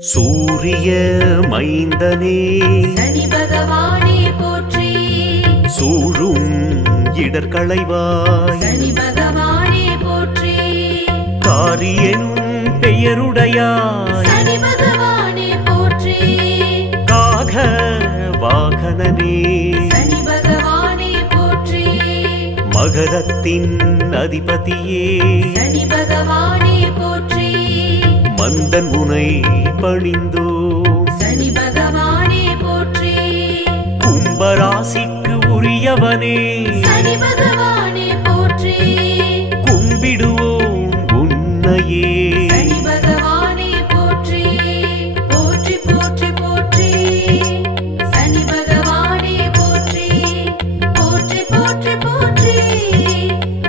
சூரிய மைந்தனே சனி பகவானே போற்றி. சூழும் இடர்களைவாய் சனி பகவானே போற்றி. காரியனும் பெயருடையாய் சனி பகவானே போற்றி. காக வாகனனே சனி பகவானே போற்றி. மகரத்தின் அதிபதியே சனி பகவானே போற்றி. மந்தன் உனை பணிந்தோ சனி பகவானே போற்றி. கும்பராசிக்கு உரியவனே சனி பகவானே போற்றி. கும்பிடுவோம் உன்னையே சனி பகவானே போற்றி. போற்றி போற்றி போற்றி. சனி பகவானே போற்றி. போற்றி போற்றி போற்றி.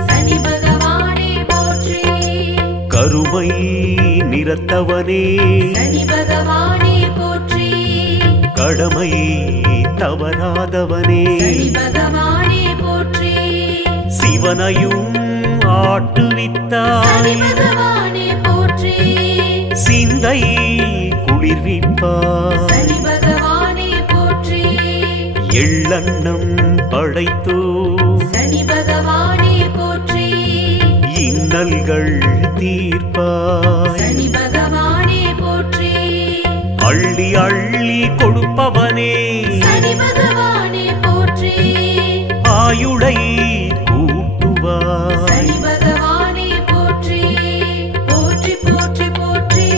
சனி பகவானே போற்றி. கருமை நிறத்தவனே சனி பகவானே போற்றி. கடமை தவறாதவனே சனி பகவானே போற்றி. சிவனையும் ஆட்டுவித்தாய் சனி பகவானே போற்றி. சிந்தை குளிர்விப்பாய் சனி பகவானே போற்றி. எள்ளண்ணம் படைத்தோ சனி பகவானே போற்றி. இன்னல்கள் தீர்ப்பாய் சனி பகவானே போற்றி. அள்ளி அள்ளி கொடுப்பவனே சனி பகவானே போற்றி. ஆயுளை கூட்டுவாய் சனி பகவானே போற்றி. போற்றி போற்றி போற்றி.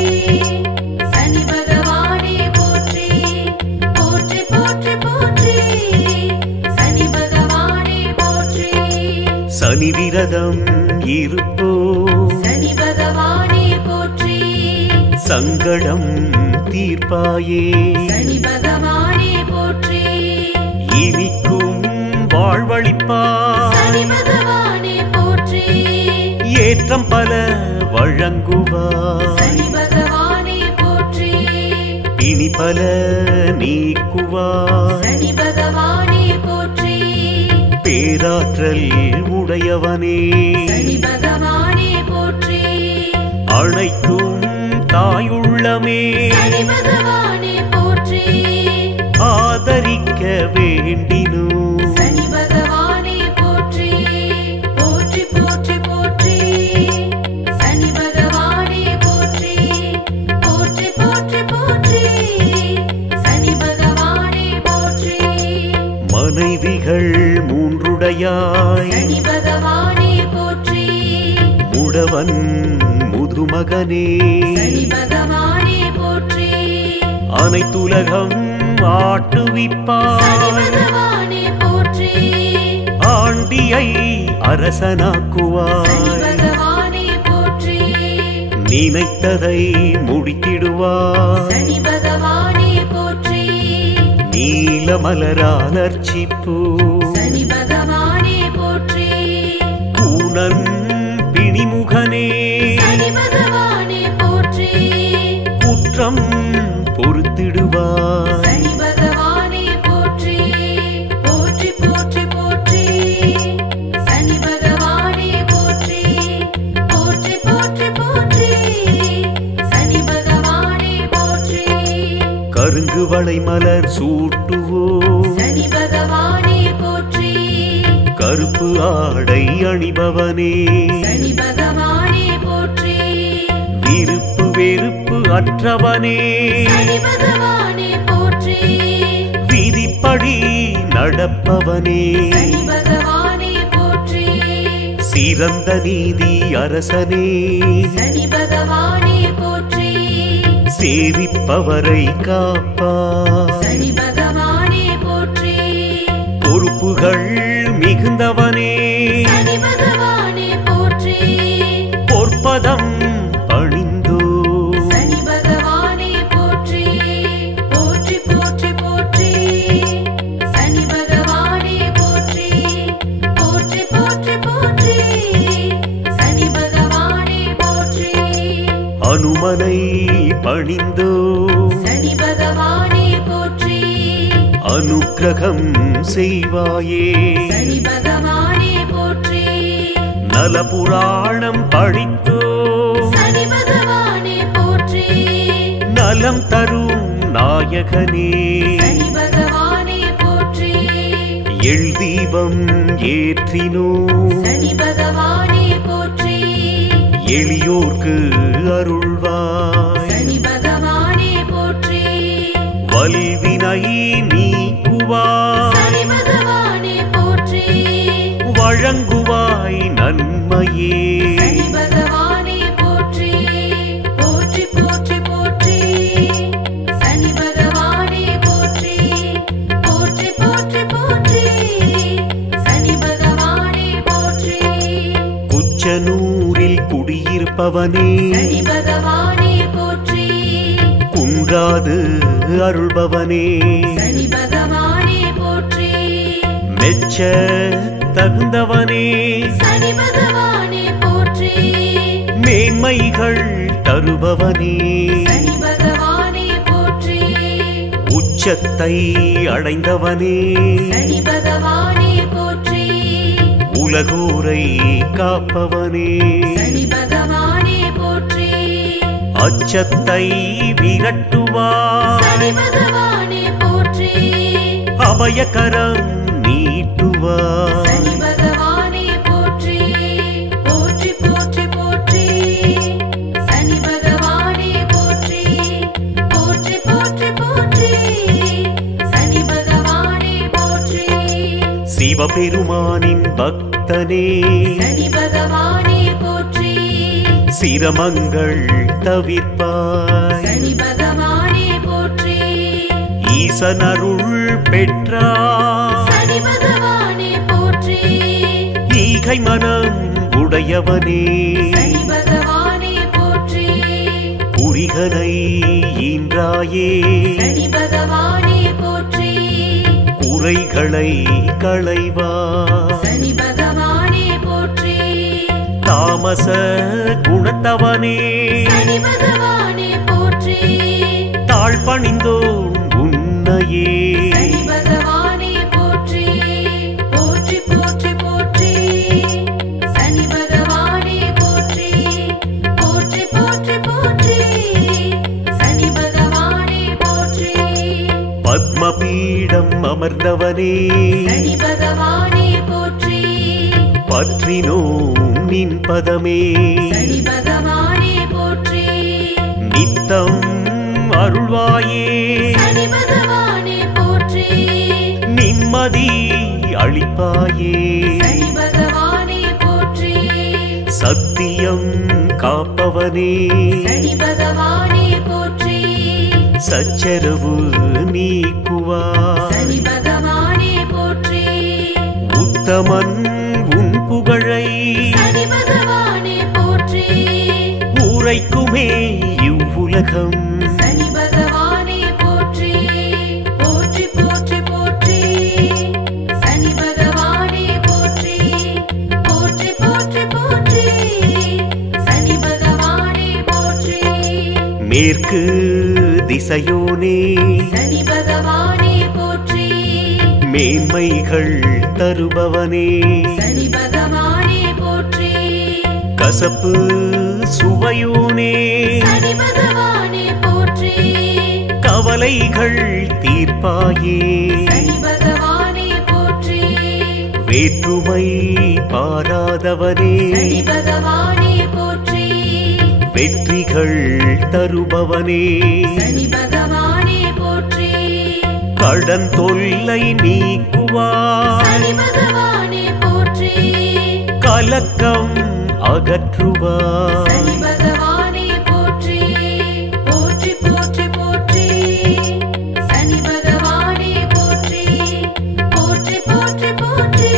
சனி பகவானே போற்றி. போற்றி போற்றி போற்றி. சனி பகவானே போற்றி. சனி விரதம் இருப்போ சனி பகவானே போற்றி. சங்கடம் தீர்ப்பாயே சனி பகவானே போற்றி. இனிக்கும் வாழ்வழிப்பாய் சனி பகவானே போற்றி. ஏற்றம் பல வழங்குவாய் சனி பகவானே போற்றி. இனி பல நீக்குவாய் சனி பகவானே போற்றி. பேராற்றல் உடையவனே சனி பகவானே போற்றி. அனைத்தும் தாயுள்ளமே சனி பகவானே போற்றி. ஆதரிக்க வேண்டினோ சனி பகவானே போற்றி. போற்றி போற்றி போற்றி. சனி பகவானே போற்றி. போற்றி போற்றி போற்றி. சனி பகவானே போற்றி. மனைவிகள் மூன்றுடையாய் சனி பகவானே போற்றி. முடவன் முதுமகனே சனி பகவானே போற்றி. அனைத்துலகம் சனி ஆட்டுவிப்பாய் பகவானே போற்றி. ஆண்டியை சனி அரசனாக்குவாய் பகவானே போற்றி. நினைத்ததை முடித்திடுவாய் சனி பகவானே போற்றி. நீலமலரால் அர்ச்சிப்போ சனி பகவானே போற்றி. கூனன் பிணிமுகனே சனி பகவானே போற்றி. குற்றம் பொறுத்திடுவாய் சனி பகவானே போற்றி. போற்றி போற்றி போற்றி. சனி பகவானே போற்றி. போற்றி போற்றி போற்றி. சனி பகவானே போற்றி. கருங்கு வளை மலர் சூட்டுவோ சனி பகவானே போற்றி. கருப்பு ஆடை அணிபவனே சனி பகவானே போற்றி. விருப்பு வெறுப்பு அற்றவனே சனி பகவானே போற்றி. விதிப்படி நடப்பவனே சனி பகவானே போற்றி. சிறந்த நீதி அரசனே சனி பகவானே போற்றி. சேவிப்பவரை காப்பாய் சனி பகவானே போற்றி. பொறுப்புகள் மிகுந்தவனே சனி பகவானே போற்றி. பொற்பதம் பணிந்தோ சனி பகவானே போற்றி. போற்றி போற்றி போற்றி. சனி பகவானே போற்றி. போற்றி போற்றி போற்றி. சனி பகவானே போற்றி. அனுமனை பணிந்தோ சனி பகவானே போற்றி. அனுக்கிரகம் செய்வாயே சனி பகவானே போற்றி. நலபுராணம் படித்தோ சனி பகவானே போற்றி. நல் நலம் தரும் நாயகனே சனி பகவானே போற்றி எள் தீபம் ஏற்றினோ சனி பகவானே போற்றி எளியோர்க்கு அருள்வாய் சனி பகவானே போற்றி வல்வினை நீக்குவாய் சனி பகவானே போற்றி வழங்குவாய் நன்மையே சனி பகவானே போற்றி போற்றி போற்றி போற்றி சனி பகவானே போற்றி போற்றி போற்றி போற்றி சனி பகவானே போற்றி குச்சனூரில் குடியிருப்பவனே சனி பகவானே போற்றி குன்றாது அருள்பவனே சனி பகவானே போற்றி மெச்ச தகுந்தவனே சனி பகவானே போற்றி மேன்மைகள் தருபவனே சனி பகவானே போற்றி உச்சத்தை அடைந்தவனே சனி பகவானே போற்றி உலகோரை காப்பவனே சனி பகவானே போற்றி அச்சத்தை விரட்டுவாய் சனி பகவானே போற்றி அபயகரம் நீட்டுவாய் சனி பகவானே போற்றி போற்றி போற்றி போற்றி சனி பகவானே போற்றி போற்றி போற்றி போற்றி சனி பகவானே போற்றி சிவபெருமானின் பக்தனே சனி பகவானே போற்றி சிரமங்கள் தவிர்ப்பாய் சனி பகவானே போற்றி ஈசனருள் பெற்றாய் சனி பகவானே போற்றி ஈகை மனம் உடையவனே சனி பகவானே போற்றி குறிகனை ஈன்றாயே சனி பகவானே போற்றி குறைகளை களைவாய் சனி பகவானே போற்றி தாமச குணத்தவனே சனி பகவானே போற்றி தாழ்பணிந்தோம் உன்னையே சனி பகவானே போற்றி போற்றி போற்றி போற்றி சனி பகவானே போற்றி போற்றி போற்றி போற்றி சனி பகவானே போற்றி பத்மபீடம் அமர்ந்தவனே சனி பகவானே போற்றி பற்றினோம் நின் பதமே சனி பகவானே போற்றி நித்தம் அருள்வாயே சனி பகவானே போற்றி நிம்மதி அளிப்பாயே சனி பகவானே போற்றி சத்தியம் காப்பவனே சனி பகவானே போற்றி சச்சரவு நீக்குவாய் சனி பகவானே போற்றி உத்தமன் உன் புகழை சனி பகவானே போற்றி உரைக்குமே இவ்வுலகம் சனி பகவானே போற்றி போற்றி போற்றி போற்றி சனி பகவானே போற்றி போற்றி போற்றி போற்றி சனி பகவானே போற்றி மேற்கு திசையோனே சனி பகவானே போற்றி மேன்மைகள் தருபவனே சனி பகவானே போற்றி கசப்பு சுவையோனே சனி பகவானே போற்றி கவலைகள் தீர்ப்பாயே சனி பகவானே போற்றி வேற்றுமை பாராதவனே சனி பகவானே போற்றி வெற்றிகள் தருபவனே சனி பகவானே போற்றி கடன் தொல்லை நீக்குவாய் சனி பகவானே போற்றி கலக்கம் அகற்றுவாய் சனி பகவானே போற்றி போற்றி போற்றி போற்றி சனி பகவானே போற்றி போற்றி போற்றி போற்றி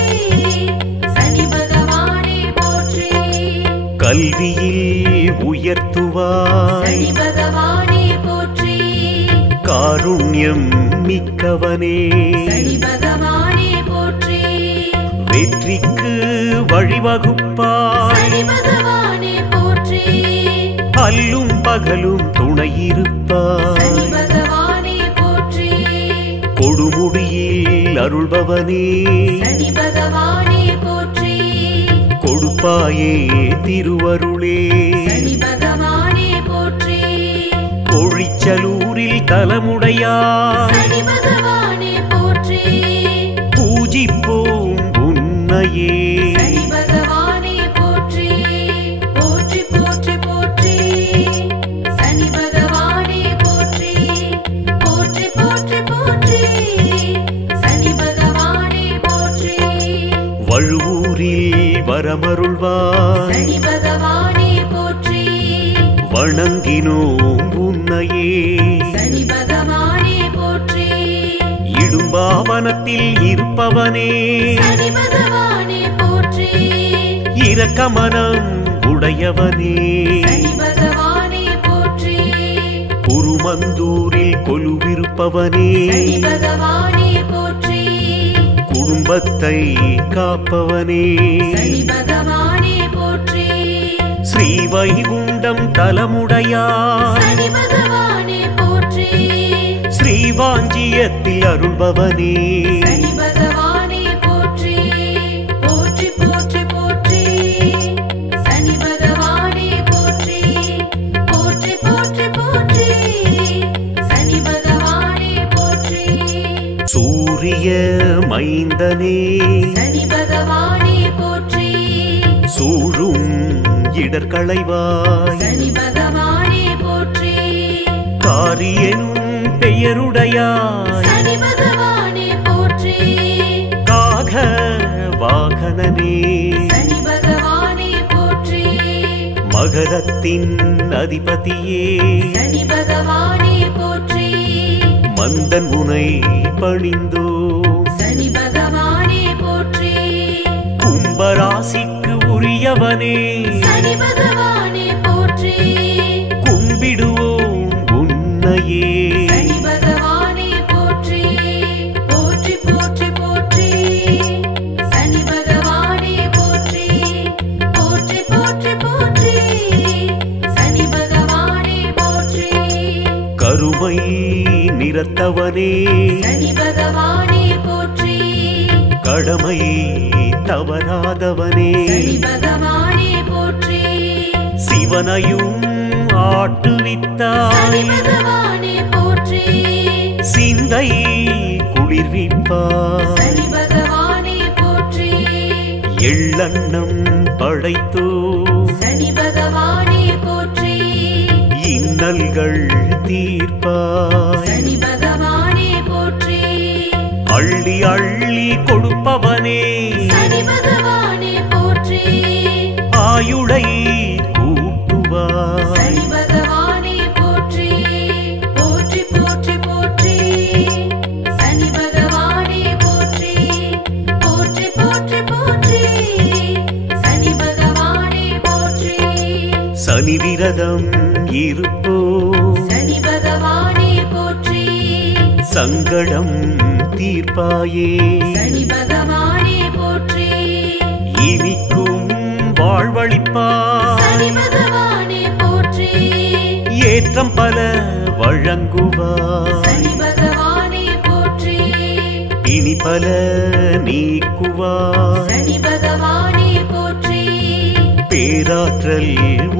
சனி பகவானே போற்றி கல்வியில் உயர்த்துவாய் சனி பகவானே போற்றி காருண்யம் மிக்கவனே சனி பகவானே போற்றி வெற்றிக்கு வழிவகுப்பாய் சனி பகவானே போற்றி அல்லும் பகலும் துணையிருப்பாய் சனி பகவானே போற்றி கொடுமுடியில் அருள்பவனே சனி பகவானே போற்றி கொடுப்பாயே திருவருளே சனி பகவானே போற்றி கொழிச்சலூர் தலமுடையாய் சனி பகவானே போற்றி பூஜிப்போம் உன்னையே சனி பகவானே போற்றி போற்றி போற்றி போற்றி சனி பகவானே போற்றி போற்றி போற்றி போற்றி சனி பகவானே போற்றி வழுவூரில் வரமருள்வாய் சனி பகவானே போற்றி வணங்கினோம் உன்னையே சனி பகவானே போற்றி இடும்பாவனத்தில் இருப்பவனே சனி பகவானே போற்றி இரக்கமனம் உடையவனே சனி பகவானே போற்றி குருமந்தூரில் கொலுவிருப்பவனே சனி பகவானே போற்றி குடும்பத்தை காப்பவனே சனி பகவானே போற்றி ஸ்ரீவைகுண்டம் தலமுடையாய் சனி பகவானே போற்றி ஸ்ரீவாஞ்சியத்தில் அருள்பவனே சனி பகவானே போற்றி போற்றி போற்றி போற்றி சனி பகவானே போற்றி போற்றி போற்றி போற்றி சனி பகவானே போற்றி சூரிய மைந்தனே சனி பகவானே போற்றி சூழும் இடர்களைவாய் சனி பகவானே போற்றி காரியனும் பெயருடையாய் சனி பகவானே போற்றி காக வாகனனே சனி பகவானே போற்றி மகரத்தின் அதிபதியே சனி பகவானே போற்றி மந்தன் உனை பணிந்தோ சனி பகவானே போற்றி கும்பராசிக்கு உரியவனே சனி பகவானே போற்றி கும்பிடுவோம் உன்னையே சனி பகவானே போற்றி போற்றி போற்றி போற்றி சனி பகவானே போற்றி போற்றி போற்றி போற்றி சனி பகவானே போற்றி கருமை நிறத்தவனே சனி பகவானே போற்றி கடமை தவறாதவனே சனி பகவானே போற்றி சிவனையும் சனி ஆட்டுவித்தாய் பகவானே போற்றி சிந்தை குளிர்விப்பாய் சனி பகவானே போற்றி எள்ளண்ணம் படைத்தோ சனி பகவானே போற்றி இன்னல்கள் தீர்ப்பாய் சனி பகவானே போற்றி அள்ளி அள்ளி கொடுப்பவனே சனி பகவானே போற்றி ஆயுளை கூட்டுவாய் சனி பகவானே போற்றி போற்றி போற்றி போற்றி சனி பகவானே போற்றி போற்றி போற்றி போற்றி சனி பகவானே போற்றி சனி விரதம் இருப்போ சனி பகவானே போற்றி சங்கடம் தீர்ப்பாயே சனி பகவானே போற்றி இனிக்கும் வாழ்வழிப்பாய் சனி பகவானே போற்றி ஏற்றம் பல வழங்குவாய் சனி பகவானே போற்றி இனி பல நீக்குவாய் சனி பகவானே போற்றி பேராற்றல்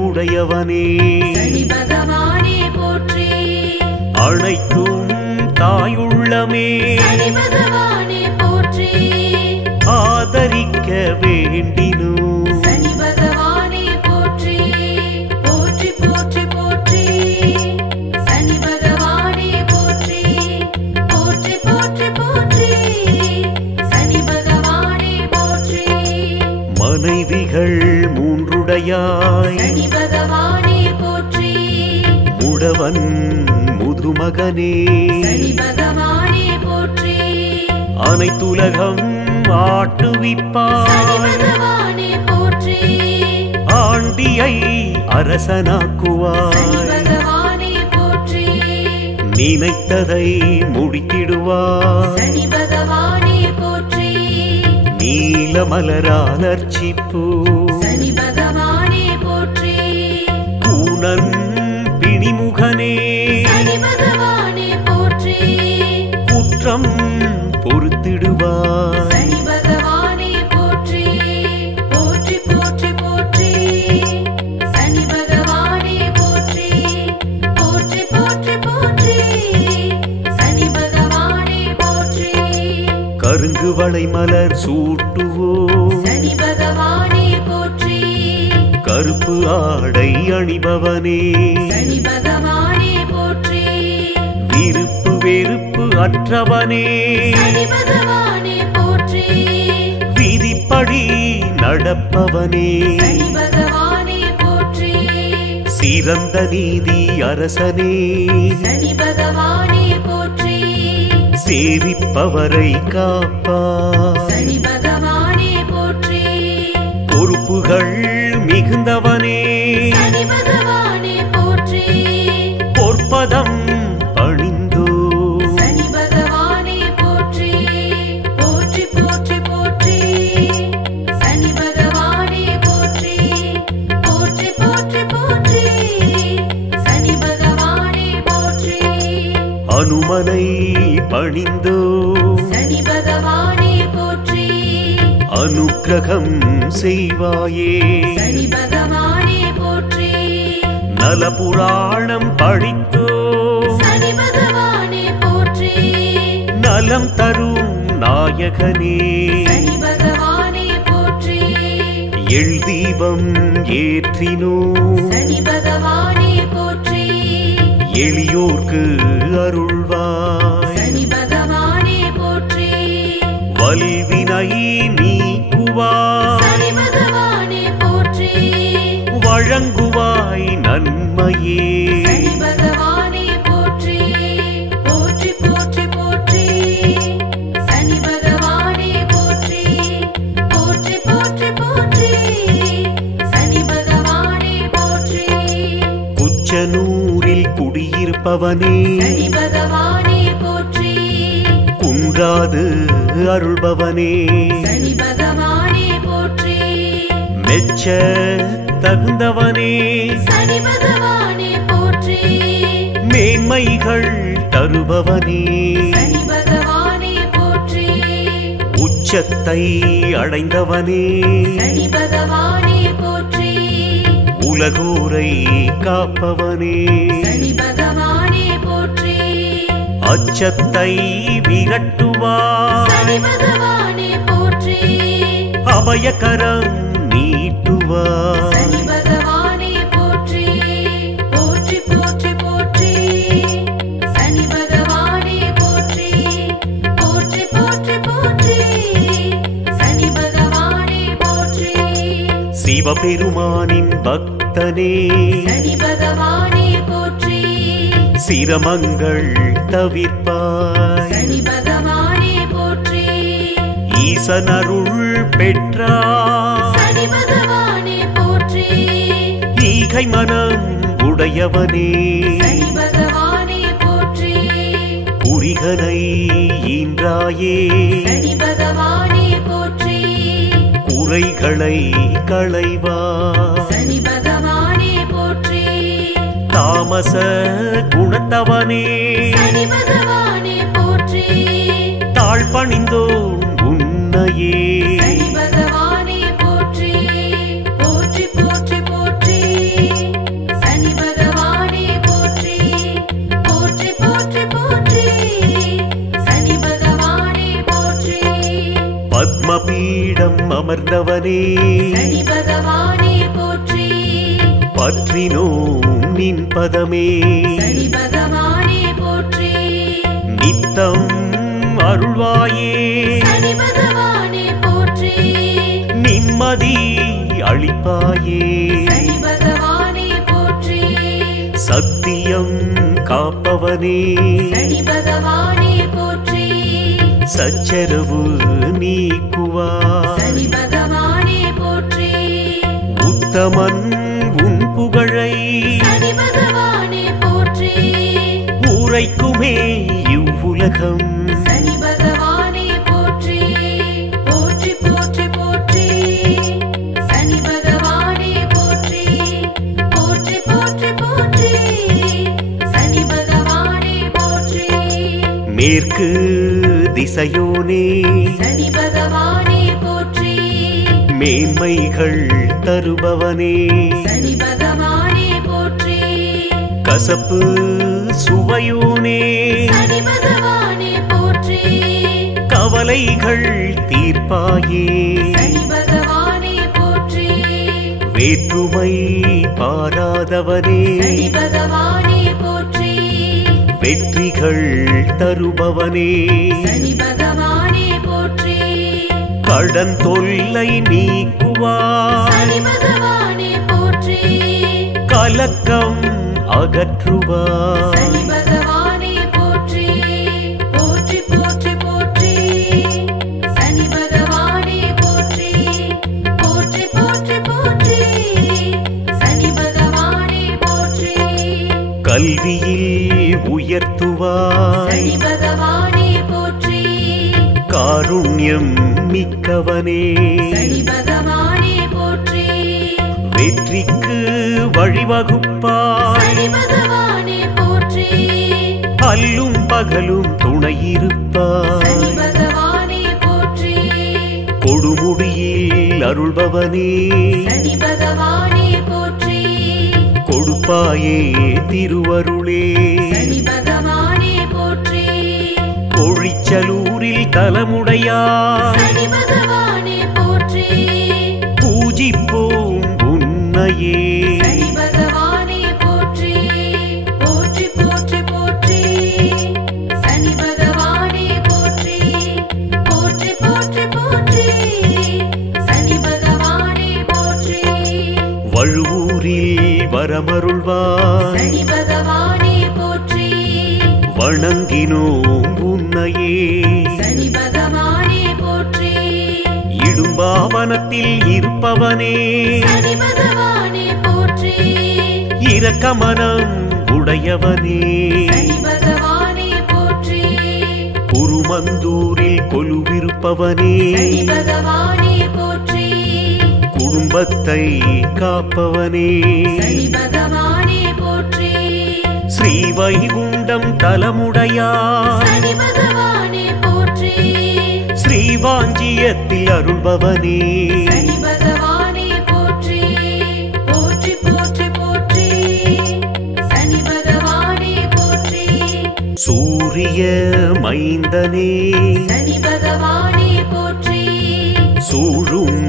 உடையவனே சனி பகவானே போற்றி அணைக்கும் தாயுள்ளமே சனி பகவானே போற்றி ஆதரிக்க வேண்டினோ சனி பகவானே போற்றி போற்றி போற்றி போற்றி சனி பகவானே போற்றி போற்றி போற்றி போற்றி சனி பகவானே போற்றி மனைவிகள் மூன்றுடையாய் சனி பகவானே போற்றி முடவன் முதுமகனே சனி பகவானே போற்றி அனைத்துலகம் சனி ஆட்டுவிப்பாய் பகவானே போற்றி ஆண்டியை சனி அரசனாக்குவாய் பகவானே போற்றி நினைத்ததை முடித்திடுவாய் சனி பகவானே போற்றி நீலமலரால் அர்ச்சிப்போ சனி பகவானே போற்றி கூனன் பிணிமுகனே சனி பகவானே போற்றி குற்றம் பொறுத்திடுவாய் சனி பகவானே போற்றி போற்றி போற்றி போற்றி சனி பகவானே போற்றி போற்றி போற்றி போற்றி கருங்கு வளை மலர் சூட்டுவோம் சனி பகவானே போற்றி கருப்பு ஆடை அணிபவனே சனி பகவானே போற்றி விருப்பு வெறுப்பு அற்றவனே சனி பகவானே போற்றி விதிப்படி நடப்பவனே சனி பகவானே போற்றி சிறந்த நீதி அரசனே சனி பகவானே போற்றி சேவிப்பவரை காப்பார் சனி பகவானே போற்றி பொறுப்புகள் மிகுந்தவனே சனி பகவானே போற்றி பொற்பதம் பணிந்தோ சனி பகவானே போற்றி போற்றி போற்றி போற்றி சனி பகவானே போற்றி போற்றி போற்றி போற்றி சனி பகவானே போற்றி அனுமனை பணிந்தோ சனி பகவானே போற்றி அனுக்கிரகம் செய்வாயே சனி பகவானே போற்றி நல புராணம் படித்தோ சனி பகவானே போற்றி நலம் தரும் நாயகனே சனி பகவானே போற்றி எள் தீபம் ஏற்றினோ சனி பகவானே போற்றி எளியோர்க்கு அருள்வாய் சனி பகவானே போற்றி வல்வினை நீக்குவாய் சனி பகவானே போற்றி வழங்குவாய் நன்மையே சனி பகவானே போற்றி போற்றி போற்றி போற்றி சனி பகவானே போற்றி போற்றி போற்றி போற்றி சனி பகவானே போற்றி குச்சனூரில் குடியிருப்பவனே சனி பகவானே போற்றி குன்றாது அருள்பவனே சனி பகவானே போற்றி மெச்ச தகுந்தவனே சனி பகவானே போற்றி மேன்மைகள் தருபவனே சனி பகவானே போற்றி உச்சத்தை அடைந்தவனே சனி பகவானே போற்றி உலகோரை காப்பவனே சனி பகவானே போற்றி அச்சத்தை விரட்டுவாய் சனி பகவானே போற்றி அபயகரம் நீட்டுவாய் சனி பகவானே போற்றி போற்றி போற்றி போற்றி சனி பகவானே போற்றி போற்றி போற்றி போற்றி சனி பகவானே போற்றி சிவபெருமானின் பக்தனே சனி பகவானே போற்றி சிரமங்கள் தவிர்ப்பாய் சனி பகவானே போற்றி ஈசனருள் பெற்றாய் சனி பகவானே போற்றி ஈகை மனம் உடையவனே சனி பகவானே போற்றி குறிகனை ஈன்றாயே சனி பகவானே போற்றி குறைகளை களைவாய் சனி பகவானே போற்றி தாமச குணத்தவனே சனி பகவானே போற்றி தாழ்பணிந்தோம் உன்னையே சனி பகவானே போற்றி போற்றி போற்றி போற்றி சனி பகவானே போற்றி போற்றி போற்றி போற்றி சனி பகவானே போற்றி பத்மபீடம் அமர்ந்தவனே சனி பகவானே போற்றி பற்றினோம் நின் பதமே சனி பகவானே போற்றி நித்தம் அருள்வாயே சனி பகவானே போற்றி நிம்மதி அளிப்பாயே சனி பகவானே போற்றி சத்தியம் காப்பவனே சனி பகவானே போற்றி சச்சரவு நீக்குவாய் சனி பகவானே போற்றி உத்தமன் உன் புகழை சனி பகவானே போற்றி உரைக்குமே இவ்வுலகம் சனி பகவானே போற்றி போற்றி போற்றி போற்றி சனி பகவானே போற்றி போற்றி போற்றி போற்றி சனி பகவானே போற்றி மேற்கு திசையோனே சனி பகவானே போற்றி மேன்மைகள் தருபவனே சனி பகவானே போற்றி கசப்பு சுவையோனே சனி பகவானே போற்றி கவலைகள் தீர்ப்பாயே சனி பகவானே போற்றி வேற்றுமை பாராதவனே சனி பகவானே போற்றி வெற்றிகள் தருபவனே சனி பகவானே போற்றி கடன் தொல்லை நீக்குவாய் சனி பகவானே போற்றி கலக்கம் அகற்றுவாய் சனி பகவானே போற்றி போற்றி போற்றி போற்றி சனி பகவானே போற்றி போற்றி போற்றி போற்றி சனி பகவானே போற்றி கல்வியில் உயர்த்துவாய் சனி பகவானே போற்றி காருண்யம் மிக்கவனே சனி பகவானே போற்றி வெற்றிக்கு வழிவகுப்பாய் சனி பகவானே போற்றி அல்லும் பகலும் சனி துணையிருப்பாய் பகவானே போற்றி கொடுமுடியில் அருள்பவனே சனி பகவானே போற்றி கொடுப்பாயே திருவருளே சனி பகவானே போற்றி பொழிச்சலூரில் தலமுடையாய் சனி பகவானே போற்றி பூஜிப்போம் உன்னையே சனி பகவானே போற்றி போற்றி போற்றி போற்றி சனி பகவானே போற்றி போற்றி போற்றி போற்றி சனி பகவானே போற்றி வழுவூரில் வரமருள்வாய் சனி பகவானே போற்றி வணங்கினோம் உன்னையே சனி பகவானே போற்றி இடும்பாவனத்தில் இருப்பவனே சனி பகவானே போற்றி இரக்கமனம் உடையவனே சனி பகவானே போற்றி குருமந்தூரில் கொலுவிருப்பவனே சனி பகவானே போற்றி குடும்பத்தை காப்பவனே சனி பகவானே போற்றி ஸ்ரீவைகுண்டம் தலமுடையாய் சனி பகவானே போற்றி ஸ்ரீவாஞ்சியத்தில் அருள்பவனே சனி பகவானே போற்றி போற்றி போற்றி போற்றி சனி பகவானே போற்றி சூரிய மைந்தனே சனி பகவானே போற்றி சூழும்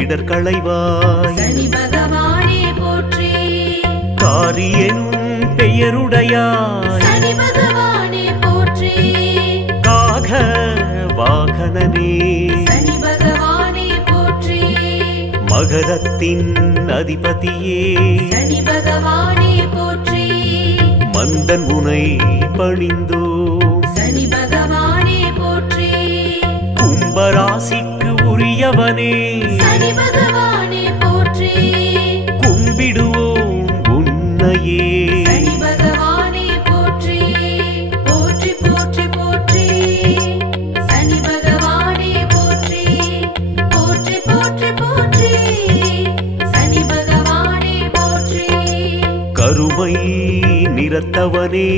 இடர்களைவாய் சனி பகவானே போற்றி காரியனும் பெயருடையாய் சனி பகவானே போற்றி காக வாகனனே சனி பகவானே போற்றி மகரத்தின் அதிபதியே சனி பகவானே போற்றி மந்தன் உனை பணிந்தோ சனி பகவானே போற்றி கும்பராசிக்கு உரியவனே சனி பகவானே போற்றி கும்பிடுவோம் உன்னையே சனி பகவானே போற்றி போற்றி போற்றி போற்றி சனி பகவானே போற்றி போற்றி போற்றி போற்றி சனி பகவானே போற்றி கருமை நிறத்தவனே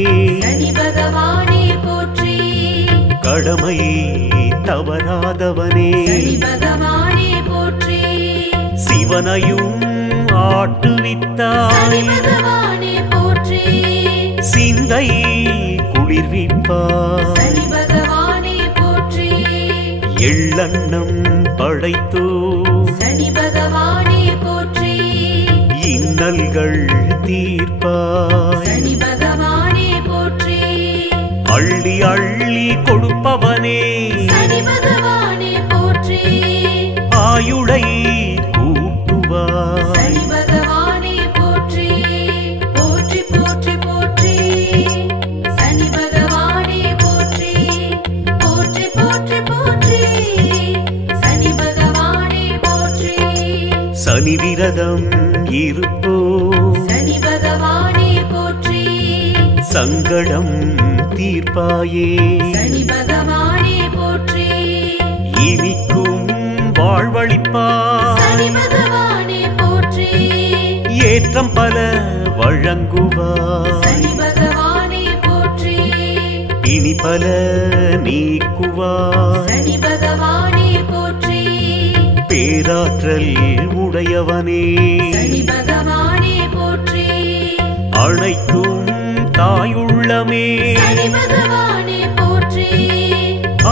சனி பகவானே போற்றி கடமை தவறாதவனே சனி பகவானே போற்றி சிவனையும் ஆட்டுவித்தாய் சனி பகவானே போற்றி சிந்தை குளிர்விப்பாய் சனி பகவானே போற்றி எள்ளண்ணம் படைத்தோ சனி பகவானே போற்றி இன்னல்கள் தீர்ப்பாய் சனி பகவானே போற்றி அள்ளி அள்ளி கொடுப்பவனே சனி பகவானே போற்றி ஆயுளை கூட்டுவாய் சனி பகவானே போற்றி போற்றி போற்றி போற்றி சனி பகவானே போற்றி போற்றி போற்றி போற்றி சனி பகவானே போற்றி சனி விரதம் இருப்போ சனி பகவானே போற்றி சங்கடம் தீர்ப்பாயே சனி பகவானே போற்றி இனிக்கும் வாழ்வழிப்பாய் சனி பகவானே போற்றி ஏற்றம் பல வழங்குவாய் சனி பகவானே போற்றி இனி பல நீக்குவாய் சனி பகவானே போற்றி பேராற்றல் உடையவனே சனி பகவானே போற்றி அழைக்கும் தாயுள்ளமே சனி பகவானே போற்றி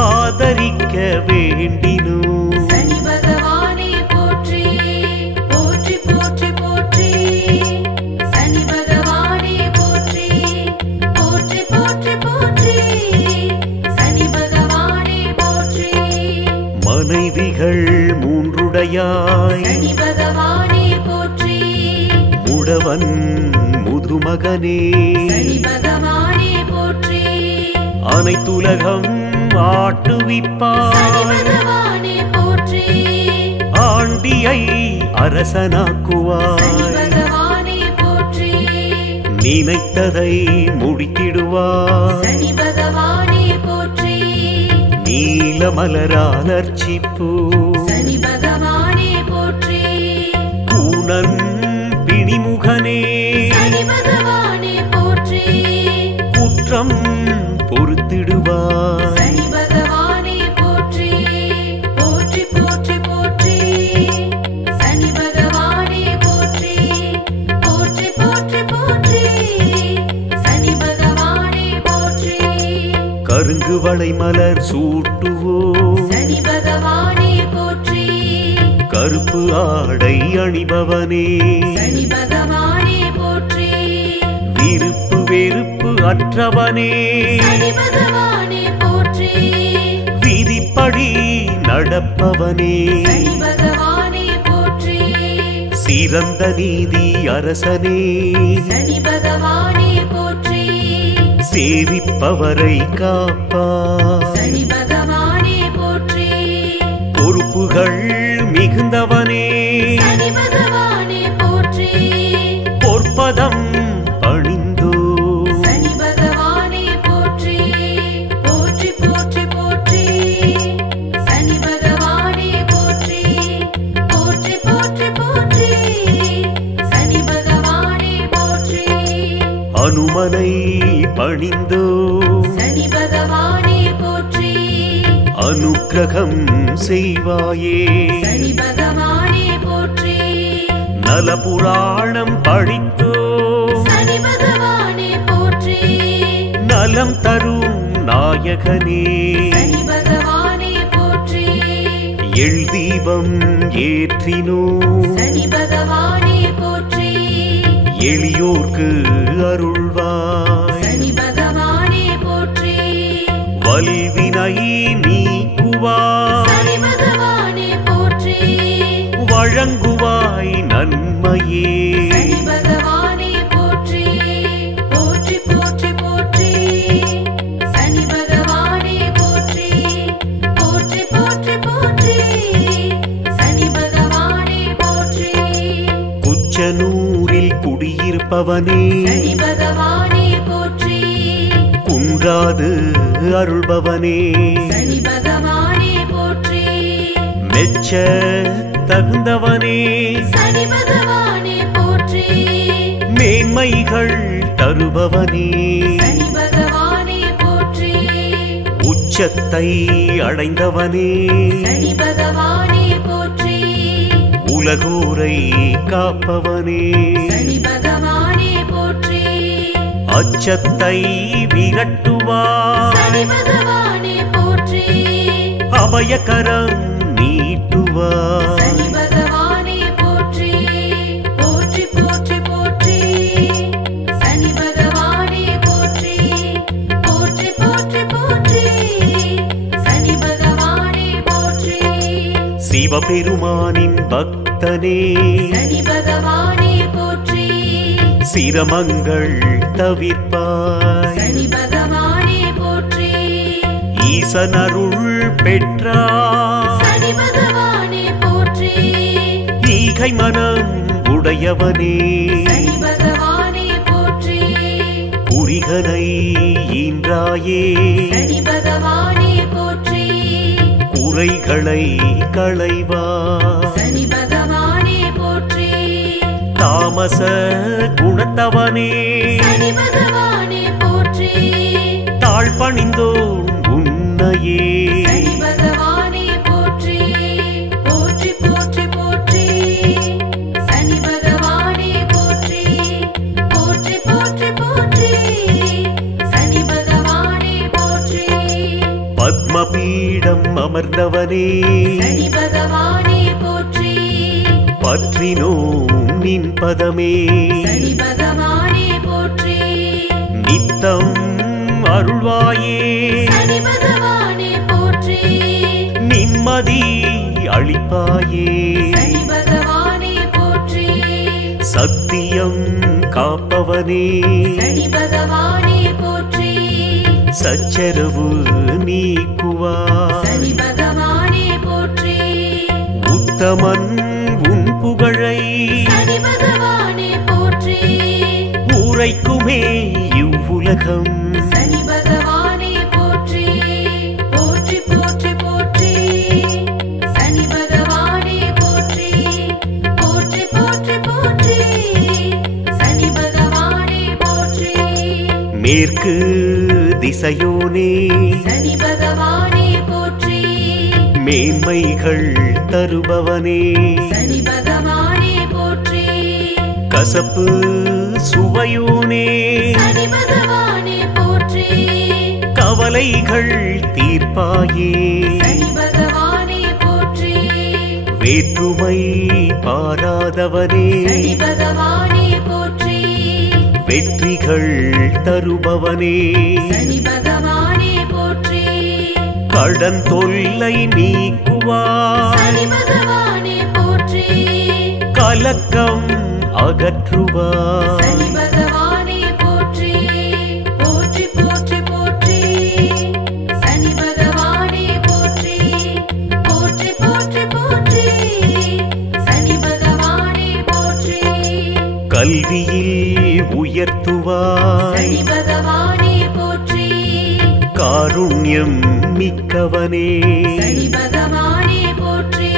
ஆதரிக்க பழிக்க வேண்டினோம். சனி பகவானே போற்றி போற்றி போற்றி போற்றி சனி பகவானே போற்றி போற்றி போற்றி போற்றி சனி பகவானே போற்றி மனைவிகள் மூன்றுடையாய் சனி பகவானே போற்றி முடவன் முதுமகனே சனி பகவானே போற்றி அனைத்துலகம் சனி ஆட்டுவிப்பாய். பகவானே போற்றி ஆண்டியை சனி அரசனாக்குவாய். பகவானே போற்றி நினைத்ததை முடித்திடுவாய். சனி பகவானே போற்றி நீலமலரால் அர்ச்சிப்போ. சனி பகவானே போற்றி கூனன் பிணிமுகனே சனி பகவானே போற்றி குற்றம் பொறுத்திடுவாய். சனி பகவானே போற்றி போற்றி போற்றி போற்றி சனி பகவானே போற்றி போற்றி போற்றி போற்றி சனி பகவானே போற்றி கருங்கு வளை மலர் சூட்டுவோ. சனி பகவானே போற்றி கருப்பு ஆடை அணிபவனே சனி பகவானே போற்றி விருப்பு வெறுப்பு அற்றவனே சனி பகவானே போற்றி விதிப்படி நடப்பவனே சனி பகவானே போற்றி சிறந்த நீதி அரசனே சனி பகவானே போற்றி சேவிப்பவரை காப்பாய். சனி பகவானே போற்றி பொறுப்புகள் மிகுந்தவனே சனி பகவானே போற்றி பொற்பதம் பணிந்தோ. சனி பகவானே போற்றி போற்றி போற்றி போற்றி சனி பகவானே போற்றி போற்றி போற்றி போற்றி சனி பகவானே போற்றி அனுமனை பணிந்தோ. சனி பகவானே போற்றி அனுக்கிரகம் செய்வாயே. சனி பகவானே போற்றி நல புராணம் படித்தோ. சனி பகவானே போற்றி நலம் தரும் நாயகனே சனி பகவானே போற்றி எள் தீபம் ஏற்றினோ. சனி பகவானே போற்றி எளியோர்க்கு அருள்வாய். சனி பகவானே போற்றி வல்வினை நீக்குவாய். சனி பகவானே போற்றி வழங்குவாய் நன்மையே. சனி பகவானே போற்றி போற்றி போற்றி போற்றி சனி பகவானே போற்றி போற்றி போற்றி போற்றி சனி பகவானே போற்றி குச்சனூரில் குடியிருப்பவனே சனி பகவானே போற்றி குன்றாது அருள்பவனே சனி பகவானே போற்றி மெச்ச தகுந்தவனே சனி பகவானே போற்றி மேன்மைகள் தருபவனே சனி பகவானே போற்றி உச்சத்தை அடைந்தவனே சனி பகவானே போற்றி உலகோரை காப்பவனே சனி பகவானே போற்றி அச்சத்தை விரட்டுவாய். சனி பகவானே போற்றி அபயகரம் நீட்டுவாய். சனி பகவானே போற்றி போற்றி போற்றி போற்றி சனி பகவானே போற்றி போற்றி போற்றி போற்றி சனி பகவானே போற்றி சிவபெருமானின் பக்தனே சனி பகவானே போற்றி சிரமங்கள் தவிர்ப்பாய். சனி பகவானே போற்றி ஈசனருள் பெற்றாய். சனி பகவானே போற்றி ஈகை மனம் உடையவனே சனி பகவானே போற்றி குறிகனை ஈன்றாயே. சனி பகவானே போற்றி குறைகளை களைவாய். சனி பகவானே போற்றி தாமச குணத்தவனே சனி பகவானே போற்றி தாழ்பணிந்தோம் உன்னையே. சனி பகவானே போற்றி போற்றி போற்றி போற்றி சனி பகவானே போற்றி போற்றி போற்றி போற்றி சனி பகவானே போற்றி பத்மபீடம் அமர்ந்தவனே சனி பகவானே போற்றி பற்றினோம் நின் பதமே சனி பகவானே போற்றி நித்தம் அருள்வாயே சனி பகவானே போற்றி நிம்மதி அளிப்பாயே சனி பகவானே போற்றி சத்தியம் காப்பவனே சனி பகவானே போற்றி சச்சரவு நீக்குவா சனி பகவானே போற்றி உத்தமன் உன் புகழை சனி பகவானே போற்றி உரைக்குமே இவ்வுலகம் சனி பகவானே போற்றி போற்றி போற்றி போற்றி சனி பகவானே போற்றி போற்றி போற்றி போற்றி சனி பகவானே போற்றி மேற்கு திசையோனே சனி பகவானே போற்றி மேன்மைகள் தருபவனே சனி பகவானே போற்றி கசப்பு சுவையோனே சனி பகவானே போற்றி கவலைகள் தீர்ப்பாயே சனி பகவானே போற்றி வேற்றுமை பாராதவனே சனி பகவானே போற்றி வெற்றிகள் தருபவனே சனி பகவானே போற்றி கடன் தொல்லை நீக்குவா சனி பகவானே போற்றி கலக்கம் அகற்றுவா சனி பகவானே போற்றி போற்றி போற்றி போற்றி சனி பகவானே போற்றி போற்றி போற்றி போற்றி சனி பகவானே போற்றி கல்வியில் உயர்த்துவா சனி பகவானே போற்றி காருண்யம் மிக்கவனே சனி பகவானே போற்றி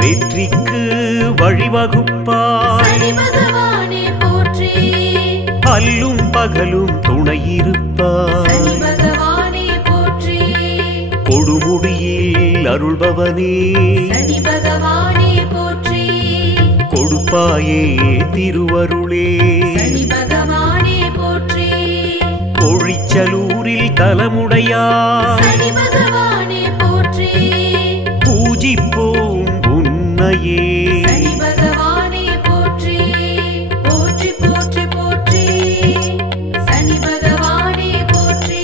வெற்றிக்கு வழிவகுப்பா சனி பகவானே போற்றி அல்லும் பகலும் துணையிருப்பா சனி பகவானே போற்றி கொடுமுடியில் அருள்பவனே சனி பகவானே போற்றி கொடுப்பாயே திருவருளே சனி பகவானே போற்றி பொழிச்சலூரில் தலமுடையா சனி பகவானே போற்றி பூஜிப்போம் உன்னையே சனி பகவானே போற்றி போற்றி போற்றி போற்றி சனி பகவானே போற்றி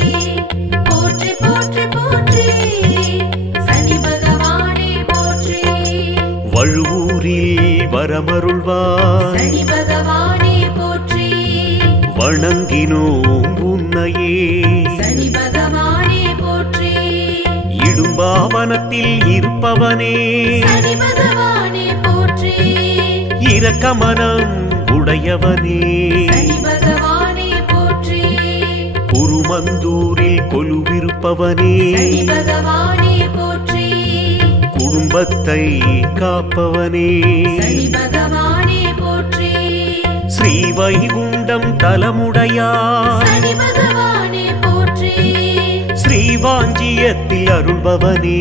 போற்றி போற்றி போற்றி சனி பகவானே போற்றி வழுவூரில் வரமருள்வார் சனி பகவானே போற்றி வணங்கினோம் உன்னையே சனி பகவானே போற்றி இடும்பாவனத்தில் இருப்பவனே சனி பகவானே போற்றி இரக்கமனம் உடையவனே சனி பகவானே போற்றி குருமந்தூரில் கொலுவிருப்பவனே சனி பகவானே போற்றி குடும்பத்தை காப்பவனே சனி பகவானே போற்றி ஸ்ரீவைகுண்டம் தலமுடையா சனி பகவானே போற்றி ஸ்ரீவாஞ்சியத்தில் அருள்பவனே